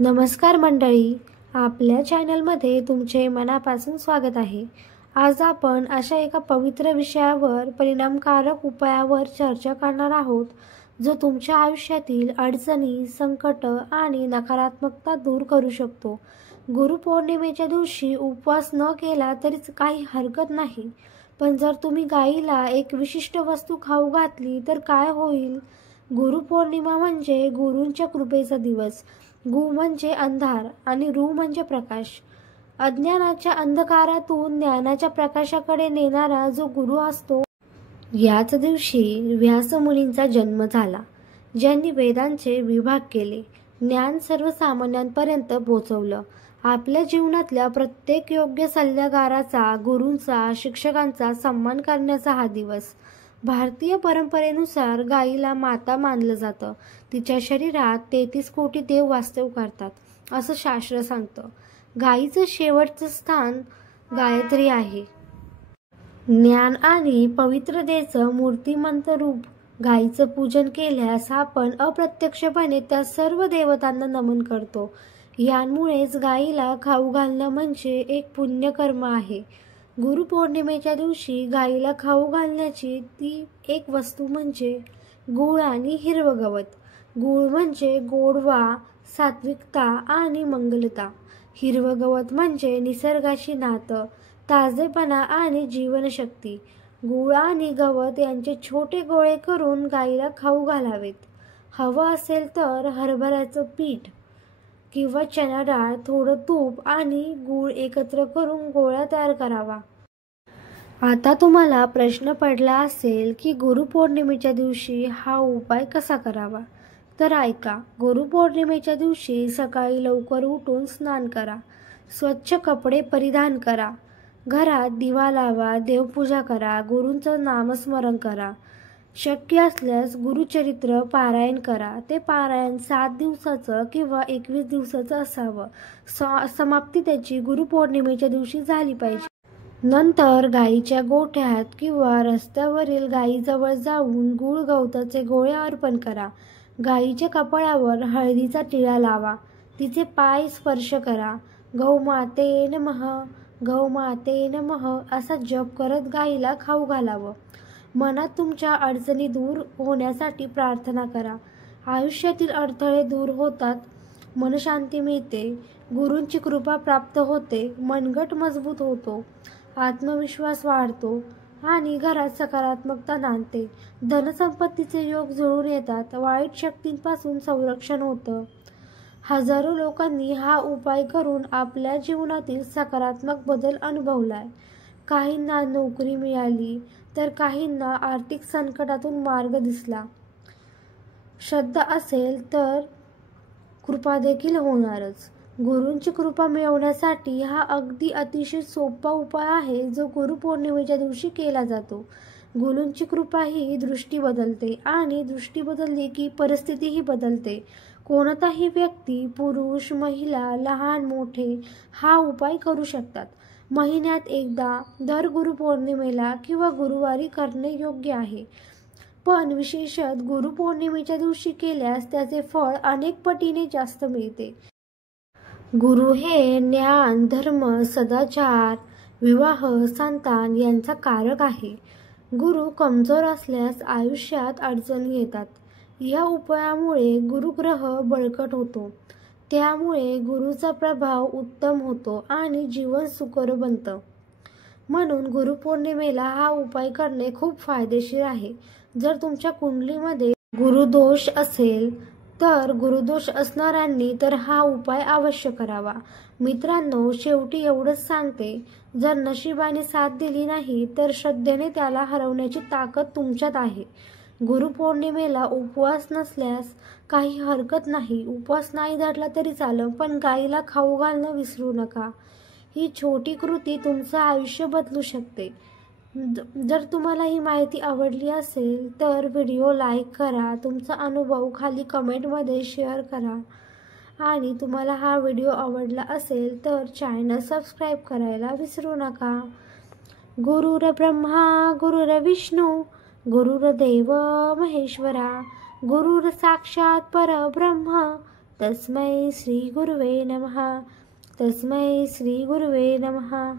नमस्कार मंडळी, आपल्या चॅनलमध्ये तुमचे मनापासून स्वागत आहे. आज आपण अशा एका पवित्र विषयावर, परिणामकारक उपायावर चर्चा करणार आहोत, जो तुमच्या आयुष्यातील अडचणी, संकट आणि नकारात्मकता दूर करू शकतो. गुरुपौर्णिमेच्या दिवशी उपवास न केला तरी काही हरकत नाही, पण जर तुम्ही गाईला एक विशिष्ट वस्तू खाऊ घातली तर काय होईल? गुरुपौर्णिमा म्हणजे गुरूंच्या कृपेचा दिवस. गु म्हणजे अंधार आणि रू म्हणजे प्रकाश. अज्ञानाच्या अंधकारातून ज्ञानाच्या प्रकाशाकडे नेणारा जो गुरु असतो. याच दिवशी व्यासमुनींचा जन्म झाला, ज्यांनी वेदांचे विभाग केले, ज्ञान सर्वसामान्यांपर्यंत पोहोचवलं. आपल्या जीवनातल्या प्रत्येक योग्य सल्लागाराचा, गुरूंचा, शिक्षकांचा सन्मान करण्याचा हा दिवस. भारतीय परंपरेनुसार गाईला माता मानलं जातं. तिच्या शरीरात 33 कोटी देव वास्तव करतात, असं शास्त्र सांगतं. गाईचं शेवटचं स्थान गायत्री आहे. ज्ञान आणि पवित्रतेचं मूर्तिमंत रूप. गाईचं पूजन केल्यास आपण अप्रत्यक्षपणे त्या सर्व देवतांना नमन करतो. यामुळेच गाईला खाऊ घालणं म्हणजे एक पुण्यकर्म आहे. गुरुपौर्णिमेच्या दिवशी गाईला खाऊ घालण्याची ती एक वस्तू म्हणजे गूळ आणि हिरवं गवत. गूळ म्हणजे गोडवा, सात्विकता आणि मंगलता. हिरवं गवत म्हणजे निसर्गाशी नातं, ताजेपणा आणि जीवनशक्ती. गूळ आणि गवत यांचे छोटे गोळे करून गाईला खाऊ घालावेत. हवं असेल तर हरभऱ्याचं पीठ किंवा चणा डाळ, थोडं तूप आणि गूळ एकत्र करून गोळा तयार करावा. आता तुम्हाला प्रश्न पडला असेल की गुरुपौर्णिमेच्या दिवशी हा उपाय कसा करावा? तर ऐका. गुरुपौर्णिमेच्या दिवशी सकाळी लवकर उठून स्नान करा, स्वच्छ कपडे परिधान करा, घरात दिवा लावा, देवपूजा करा, गुरूंचं नामस्मरण करा. शक्य असल्यास गुरुचरित्र पारायण करा. ते पारायण 7 दिवसाचं किंवा 21 दिवसाचं असावं. समाप्ती त्याची गुरुपौर्णिमेच्या दिवशी झाली पाहिजे. नंतर गाईच्या गोठ्यात किंवा रस्त्यावरील गायीजवळ जाऊन गूळ गवताचे गोळे अर्पण करा. गाईच्या कपाळावर हळदीचा टिळा लावा, तिचे पाय स्पर्श करा. गौमाते नमः, गौमाते नमः असा जप करत गाईला खाऊ घालावं. मनात तुमच्या अडचणी दूर होण्यासाठी प्रार्थना करा. आयुष्यातील अडथळे दूर होतात, मनशांती मिळते, गुरूंची कृपा प्राप्त होते, मनगट मजबूत होतो, आत्मविश्वास वाढतो आणि घरात सकारात्मकता नांदते. धनसंपत्तीचे योग जुळून येतात, वाईट शक्तींपासून संरक्षण होतं. हजारो लोकांनी हा उपाय करून आपल्या जीवनातील सकारात्मक बदल अनुभवलाय. काहींना नोकरी मिळाली तर काहींना आर्थिक संकटातून मार्ग दिसला. श्रद्धा असेल तर कृपा देखील होणारच. गुरूंची कृपा मिळवण्यासाठी हा अगदी अतिशय सोपा उपाय आहे, जो गुरुपौर्णिमेच्या दिवशी केला जातो. गुरूंची कृपा ही दृष्टी बदलते आणि दृष्टी बदलली की परिस्थितीही बदलते. कोणताही व्यक्ती, पुरुष, महिला, लहान मोठे हा उपाय करू शकतात. महिन्यात एकदा, दर गुरुपौर्णिमेला किंवा गुरुवारी करणे योग्य आहे. पण विशेषतः गुरुपौर्णिमेच्या दिवशी केल्यास त्याचे फळ अनेक पटीने जास्त मिळते. गुरु हे ज्ञान, धर्म, सदाचार, विवाह, संतान यांचा कारक आहे. गुरु कमजोर असल्यास आयुष्यात अडचणी येतात. या उपायामुळे गुरुग्रह बळकट होतो. त्यामुळे गुरुचा प्रभाव उत्तम होतो आणि जीवन सुकर बनतं. म्हणून गुरुपौर्णिमेला हा उपाय करणे खूप फायदेशीर आहे. जर तुमच्या कुंडलीमध्ये गुरुदोष असेल तर गुरुदोष असणाऱ्यांनी तर हा उपाय अवश्य करावा. मित्रांनो, शेवटी एवढंच सांगते, जर नशिबाने साथ दिली नाही तर श्रद्धेने त्याला हरवण्याची ताकद तुमच्यात आहे. गुरुपौर्णिमेला उपवास नसल्यास काही हरकत नाही. उपवास नाही धरला तरी चालेल, पण गाईला खाऊ घालणं विसरू नका. ही छोटी कृती तुमचं आयुष्य बदलू शकते. जर तुम्हाला ही माहिती आवडली असेल तर व्हिडिओ लाईक करा, तुमचा अनुभव खाली कमेंटमध्ये शेअर करा आणि तुम्हाला हा व्हिडिओ आवडला असेल तर चॅनल सबस्क्राईब करायला विसरू नका. गुरुर ब्रह्मा गुरुर्विष्णू गुरुर्देव महेश्वरा गुरुर साक्षात परब्रह्म तस्मै श्री गुरुवे नमः. तस्मै श्री गुरुवे नमः.